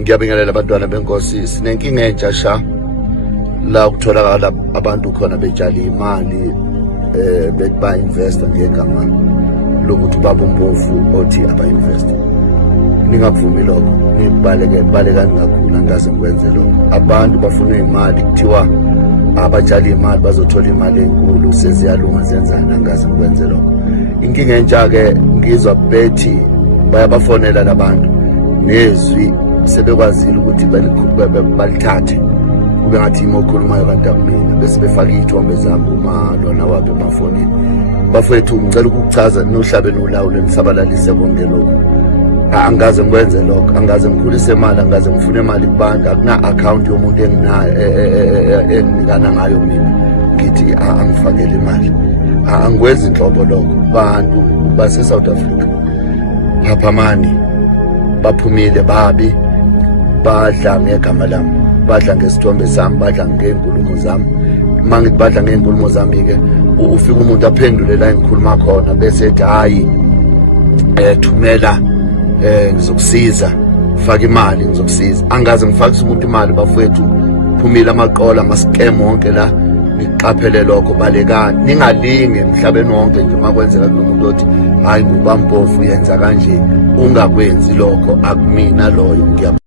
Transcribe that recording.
Ngiyabingelela abantwana benkosi. Sinenkinga entsha sha la ukutholakala abantu khona betshala imali bethi ba investor ngegama lokuthi baba umpofu othi aba investor. Ningavumi lokho, nibalekani kakhulu, angaze ngikwenze lokho. Abantu bafuna imali, kuthiwa abatshala imali bazothola imali enkulu, seziyalunga zenzani, angaze ngikwenze lokho. Inkinga entsha ke ngizwa bethi bayabafonela labantu nezwi sebekwazile ukuthi balithathe kube ngathi imokhulumayo kanti akumina, bese befaka iy'thombe zami umalona wabo emafonini. Bafethu ngicela ukukuchaza nohlabeni ulawule nisabalalise konke lokhu. Angaze ngikwenze lokho, angaze ngikhulise imali, angaze ngifune imali kubantu, akuna-akhawunti yomuntu enginikana ngayo mina ngithi angifakele imali. Angikwenzi inhlobo lokho. Bantu base-South Africa phaphamani, baphumile babi, badla ngegama lami, badla ngesithombe sami, badla ngey'nkulumo zami. Uma ngithi badla ngey'nkulumo zami-ke ufika umuntu aphendule la engikhuluma khona bese ethi hhayi thumela ngizokusiza, faka imali ngizokusiza. Angaze ngifakise umuntu imali bafowethu, phumile amaqola ama-scam wonke la. Niqaphele lokho, balekani, ningalinge emhlabeni wonke nje uma kwenzeka kunomuntu othi hhayi ngubampofu yenza kanje. Ungakwenzi lokho, akumina loyo.